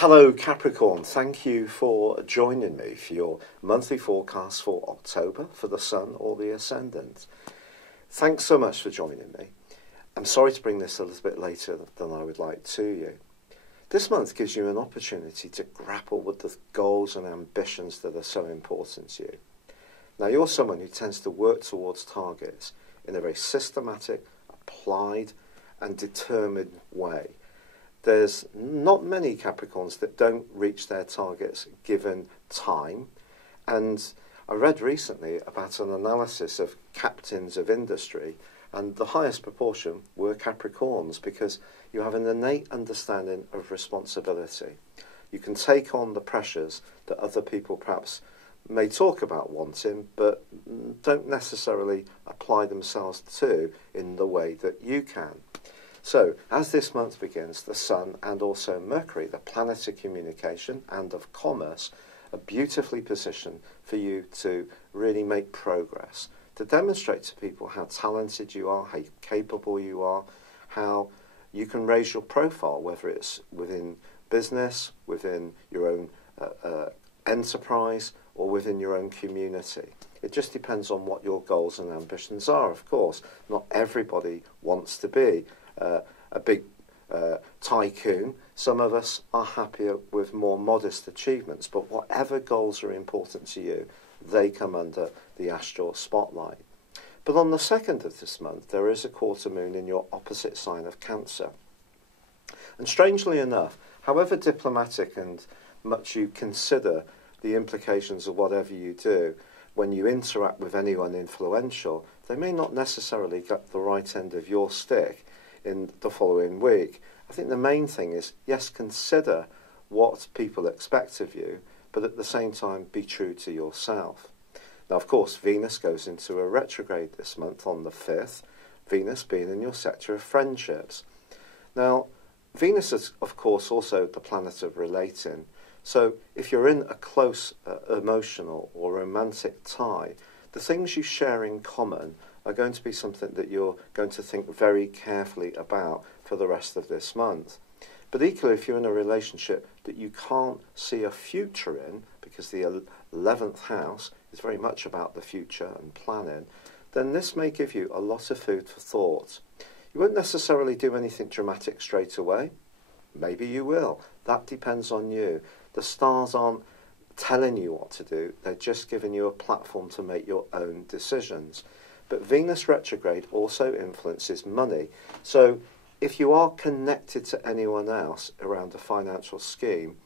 Hello Capricorn, thank you for joining me for your monthly forecast for October for the Sun or the Ascendant. Thanks so much for joining me. I'm sorry to bring this a little bit later than I would like to you. This month gives you an opportunity to grapple with the goals and ambitions that are so important to you. Now you're someone who tends to work towards targets in a very systematic, applied and determined way. There's not many Capricorns that don't reach their targets given time. And I read recently about an analysis of captains of industry, and the highest proportion were Capricorns because you have an innate understanding of responsibility. You can take on the pressures that other people perhaps may talk about wanting, but don't necessarily apply themselves to in the way that you can. So, as this month begins, the Sun and also Mercury, the planet of communication and of commerce, are beautifully positioned for you to really make progress, to demonstrate to people how talented you are, how capable you are, how you can raise your profile, whether it's within business, within your own enterprise, or within your own community. It just depends on what your goals and ambitions are, of course. Not everybody wants to be a big tycoon. Some of us are happier with more modest achievements, but whatever goals are important to you, they come under the astral spotlight. But on the 2nd of this month, there is a quarter moon in your opposite sign of Cancer. And strangely enough, however diplomatic and much you consider the implications of whatever you do, when you interact with anyone influential, they may not necessarily get the right end of your stick in the following week. I think the main thing is, yes, consider what people expect of you, but at the same time be true to yourself. Now, of course, Venus goes into a retrograde this month on the 5th, Venus being in your sector of friendships. Now, Venus is, of course, also the planet of relating. So if you're in a close emotional or romantic tie, the things you share in common are going to be something that you're going to think very carefully about for the rest of this month. But equally, if you're in a relationship that you can't see a future in, because the 11th house is very much about the future and planning, then this may give you a lot of food for thought. You won't necessarily do anything dramatic straight away. Maybe you will. That depends on you. The stars aren't telling you what to do. They're just giving you a platform to make your own decisions. But Venus retrograde also influences money. So if you are connected to anyone else around a financial scheme,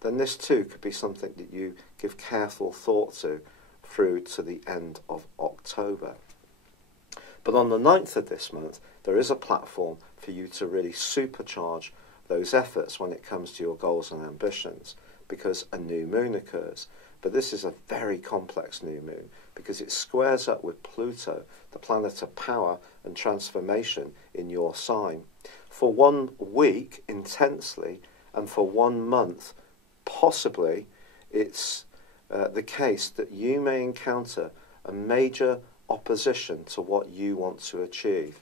then this too could be something that you give careful thought to through to the end of October. But on the 9th of this month, there is a platform for you to really supercharge those efforts when it comes to your goals and ambitions, because a new moon occurs. But this is a very complex new moon because it squares up with Pluto, the planet of power and transformation in your sign. For 1 week intensely, and for 1 month possibly, it's the case that you may encounter a major opposition to what you want to achieve.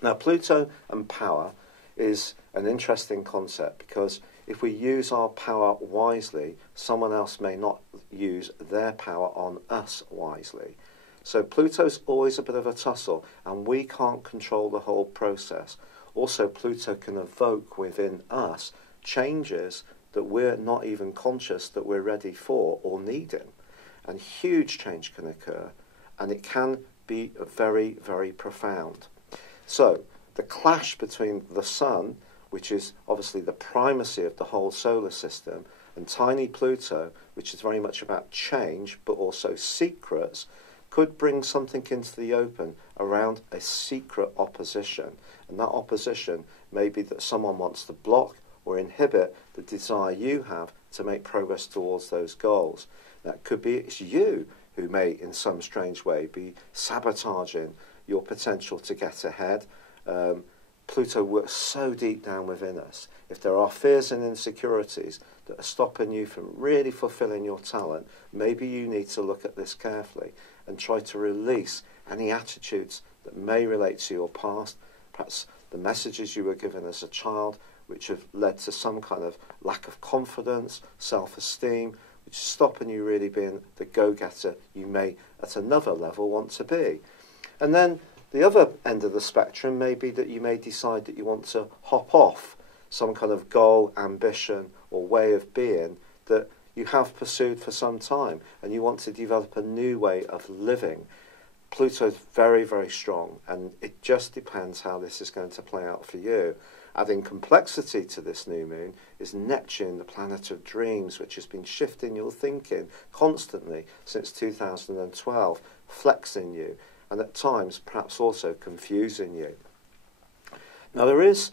Now, Pluto and power is an interesting concept because if we use our power wisely, someone else may not use their power on us wisely. So Pluto's always a bit of a tussle, and we can't control the whole process. Also, Pluto can evoke within us changes that we're not even conscious that we're ready for or needing. And huge change can occur, and it can be very, very profound. So the clash between the Sun, which is obviously the primacy of the whole solar system, and tiny Pluto, which is very much about change, but also secrets, could bring something into the open around a secret opposition. And that opposition may be that someone wants to block or inhibit the desire you have to make progress towards those goals. That could be it's you who may, in some strange way, be sabotaging your potential to get ahead. Pluto works so deep down within us. If there are fears and insecurities that are stopping you from really fulfilling your talent, maybe you need to look at this carefully and try to release any attitudes that may relate to your past, perhaps the messages you were given as a child, which have led to some kind of lack of confidence, self-esteem, which is stopping you really being the go-getter you may at another level want to be. And then the other end of the spectrum may be that you may decide that you want to hop off some kind of goal, ambition or way of being that you have pursued for some time, and you want to develop a new way of living. Pluto's very, very strong, and it just depends how this is going to play out for you. Adding complexity to this new moon is Neptune, the planet of dreams, which has been shifting your thinking constantly since 2012, flexing you, and at times perhaps also confusing you. Now there is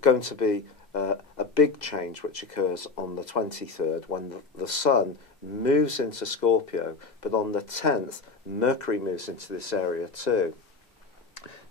going to be a big change which occurs on the 23rd when the Sun moves into Scorpio, but on the 10th Mercury moves into this area too.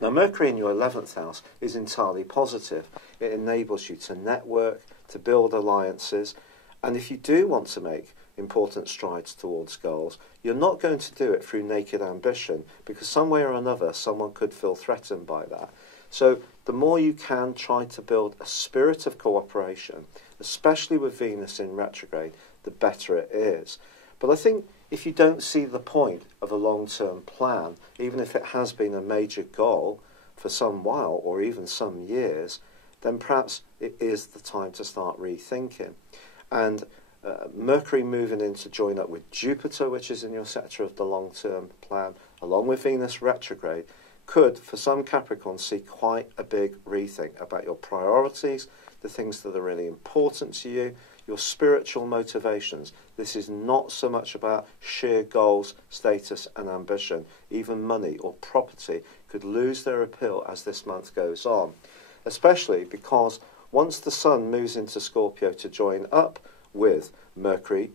Now Mercury in your 11th house is entirely positive. It enables you to network, to build alliances, and if you do want to make important strides towards goals, you're not going to do it through naked ambition, because some way or another someone could feel threatened by that. So the more you can try to build a spirit of cooperation, especially with Venus in retrograde, the better it is. But I think if you don't see the point of a long-term plan, even if it has been a major goal for some while or even some years, then perhaps it is the time to start rethinking. And Mercury moving in to join up with Jupiter, which is in your sector of the long-term plan, along with Venus retrograde, could, for some Capricorns, see quite a big rethink about your priorities, the things that are really important to you, your spiritual motivations. This is not so much about sheer goals, status and ambition. Even money or property could lose their appeal as this month goes on, especially because once the Sun moves into Scorpio to join up with Mercury,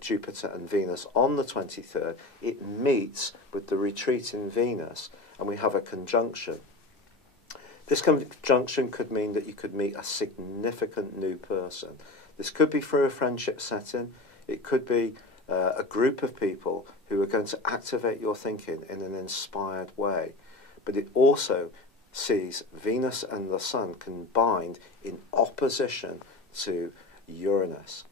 Jupiter and Venus on the 23rd, it meets with the retreating Venus and we have a conjunction. This conjunction could mean that you could meet a significant new person. This could be through a friendship setting. It could be a group of people who are going to activate your thinking in an inspired way. But it also sees Venus and the Sun combined in opposition to Uranus.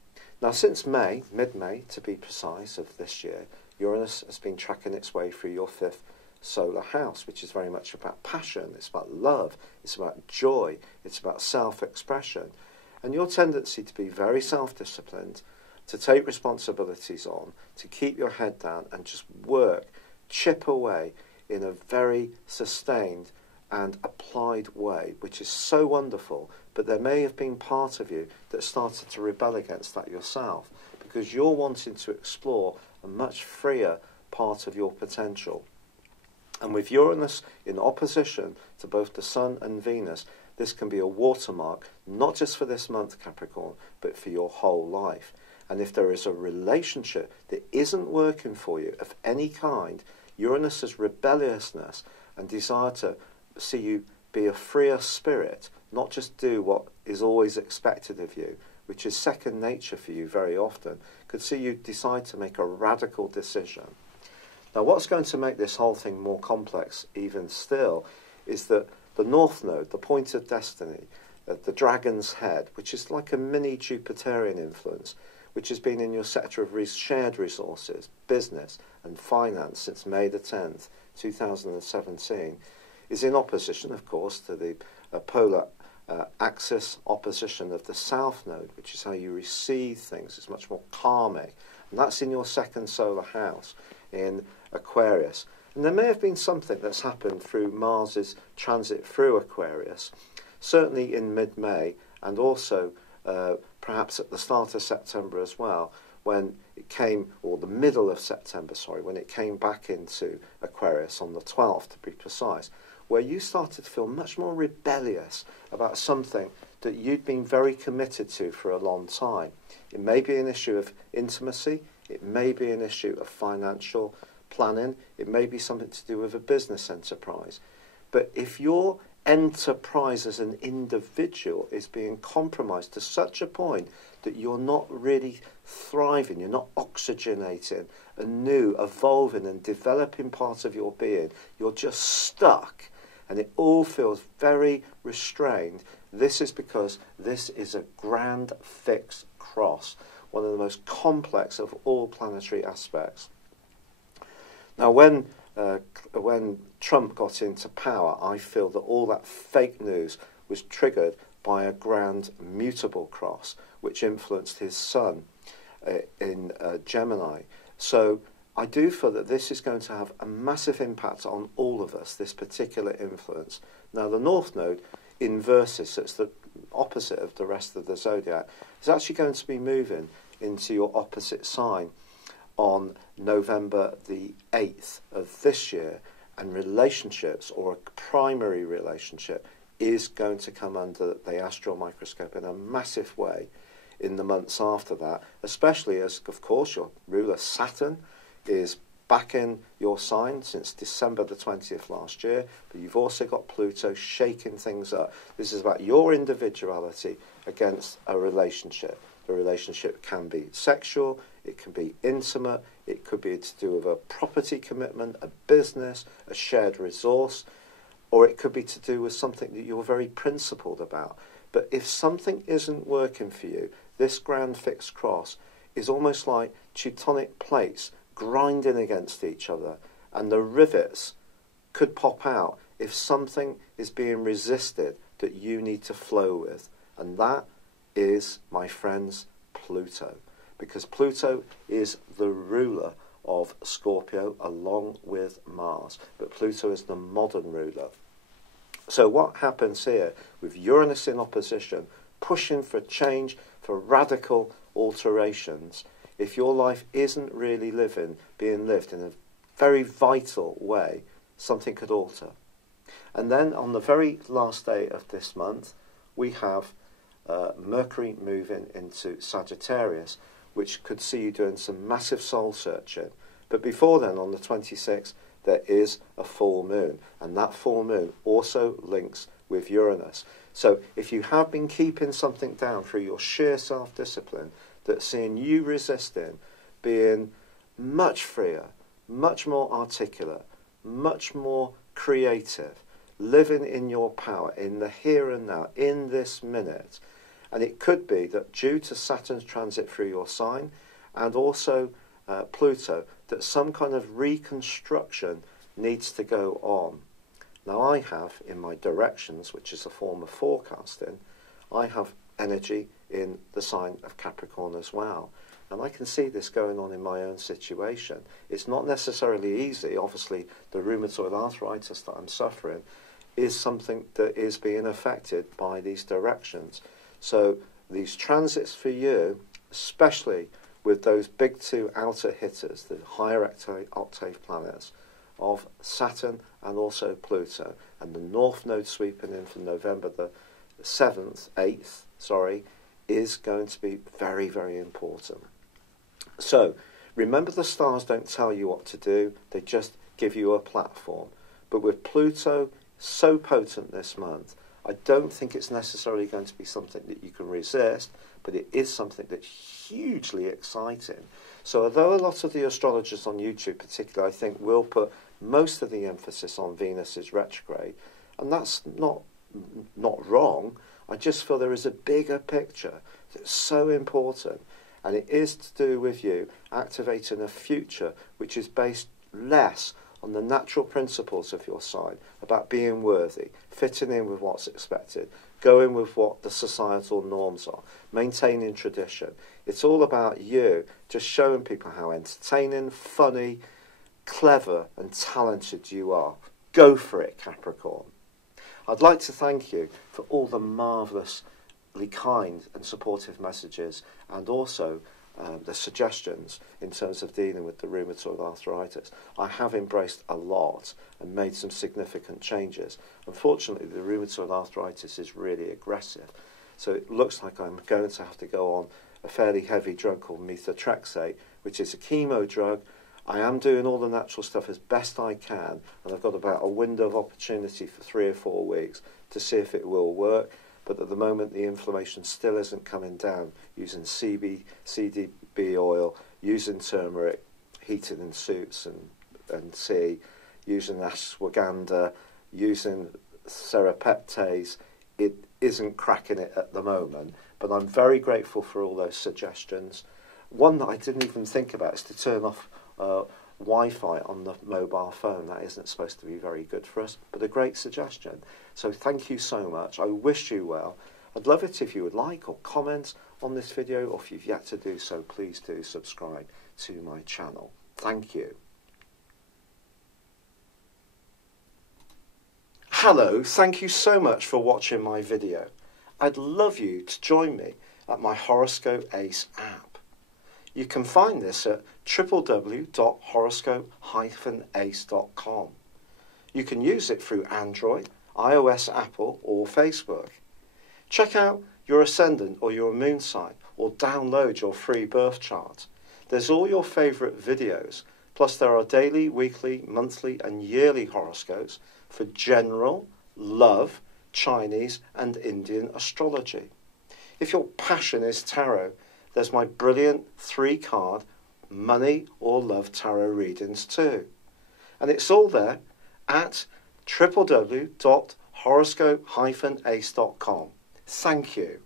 Now since May, mid-May to be precise, of this year, Uranus has been tracking its way through your 5th solar house, which is very much about passion, it's about love, it's about joy, it's about self-expression. And your tendency to be very self-disciplined, to take responsibilities on, to keep your head down and just work, chip away in a very sustained and applied way, which is so wonderful. But there may have been part of you that started to rebel against that yourself, because you're wanting to explore a much freer part of your potential. And with Uranus in opposition to both the Sun and Venus, this can be a watermark, not just for this month, Capricorn, but for your whole life. And if there is a relationship that isn't working for you of any kind, Uranus's rebelliousness and desire to see you be a freer spirit, not just do what is always expected of you, which is second nature for you very often, could see you decide to make a radical decision. Now what's going to make this whole thing more complex even still is that the North Node, the point of destiny, the dragon's head, which is like a mini Jupiterian influence, which has been in your sector of shared resources, business and finance since May the 10th, 2017, is in opposition, of course, to the polar axis opposition of the South Node, which is how you receive things. It's much more karmic. And that's in your 2nd solar house in Aquarius. And there may have been something that's happened through Mars's transit through Aquarius, certainly in mid-May, and also perhaps at the start of September as well, when it came, or the middle of September, sorry, when it came back into Aquarius on the 12th, to be precise, where you started to feel much more rebellious about something that you'd been very committed to for a long time. It may be an issue of intimacy, it may be an issue of financial planning, it may be something to do with a business enterprise. But if your enterprise as an individual is being compromised to such a point that you're not really thriving, you're not oxygenating a new, evolving and developing part of your being, you're just stuck, and it all feels very restrained, This is because this is a grand fixed cross, one of the most complex of all planetary aspects. Now, when Trump got into power, I feel that all that fake news was triggered by a grand mutable cross, which influenced his sun in Gemini. So I do feel that this is going to have a massive impact on all of us, this particular influence. Now, the North Node inverses, so it's the opposite of the rest of the Zodiac, is actually going to be moving into your opposite sign on November the 8th of this year, and relationships, or a primary relationship, is going to come under the astral microscope in a massive way in the months after that, especially as, of course, your ruler Saturn is back in your sign since December the 20th last year, but you've also got Pluto shaking things up. This is about your individuality against a relationship. The relationship can be sexual, it can be intimate, it could be to do with a property commitment, a business, a shared resource, or it could be to do with something that you're very principled about. But if something isn't working for you, this grand fixed cross is almost like tectonic plates grinding against each other, and the rivets could pop out if something is being resisted that you need to flow with. And that is, my friends, Pluto. Because Pluto is the ruler of Scorpio along with Mars. But Pluto is the modern ruler. So what happens here with Uranus in opposition, pushing for change, for radical alterations, if your life isn't really being lived in a very vital way, something could alter. And then on the very last day of this month, we have Mercury moving into Sagittarius, which could see you doing some massive soul searching. But before then, on the 26th, there is a full moon, and that full moon also links with Uranus. So if you have been keeping something down through your sheer self-discipline, that's seeing you resisting, being much freer, much more articulate, much more creative, living in your power, in the here and now, in this minute. And it could be that due to Saturn's transit through your sign, and also Pluto, that some kind of reconstruction needs to go on. Now I have, in my directions, which is a form of forecasting, I have energy in the sign of Capricorn as well. And I can see this going on in my own situation. It's not necessarily easy. Obviously, the rheumatoid arthritis that I'm suffering is something that is being affected by these directions. So these transits for you, especially with those big two outer hitters, the higher octave planets of Saturn and also Pluto, and the North Node sweeping in from November the 8th, is going to be very, very important. So remember, the stars don't tell you what to do, they just give you a platform. But with Pluto so potent this month, I don't think it's necessarily going to be something that you can resist, but it is something that's hugely exciting. So although a lot of the astrologers on YouTube particularly, I think, will put most of the emphasis on Venus's retrograde, and that's not wrong, I just feel there is a bigger picture that's so important, and it is to do with you activating a future which is based less on the natural principles of your sign, about being worthy, fitting in with what's expected, going with what the societal norms are, maintaining tradition. It's all about you just showing people how entertaining, funny, clever and talented you are. Go for it, Capricorn. I'd like to thank you for all the marvellously kind and supportive messages, and also the suggestions in terms of dealing with the rheumatoid arthritis. I have embraced a lot and made some significant changes. Unfortunately, the rheumatoid arthritis is really aggressive, so it looks like I'm going to have to go on a fairly heavy drug called methotrexate, which is a chemo drug. I am doing all the natural stuff as best I can, and I've got about a window of opportunity for 3 or 4 weeks to see if it will work. But at the moment, the inflammation still isn't coming down, using CBD oil, using turmeric, heated in suits and tea, using ashwagandha, using serapeptase. It isn't cracking it at the moment, but I'm very grateful for all those suggestions. One that I didn't even think about is to turn off Wi-Fi on the mobile phone. That isn't supposed to be very good for us, but a great suggestion. So thank you so much. I wish you well. I'd love it if you would like or comment on this video, or if you've yet to do so, please do subscribe to my channel. Thank you. Hello, thank you so much for watching my video. I'd love you to join me at my Horoscope Ace app. You can find this at www.horoscope-ace.com. You can use it through Android, iOS, Apple or Facebook. Check out your ascendant or your moon sign, or download your free birth chart. There's all your favourite videos, plus there are daily, weekly, monthly and yearly horoscopes for general, love, Chinese and Indian astrology. If your passion is tarot, there's my brilliant 3-card money or love tarot readings too. And it's all there at www.horoscope-ace.com. Thank you.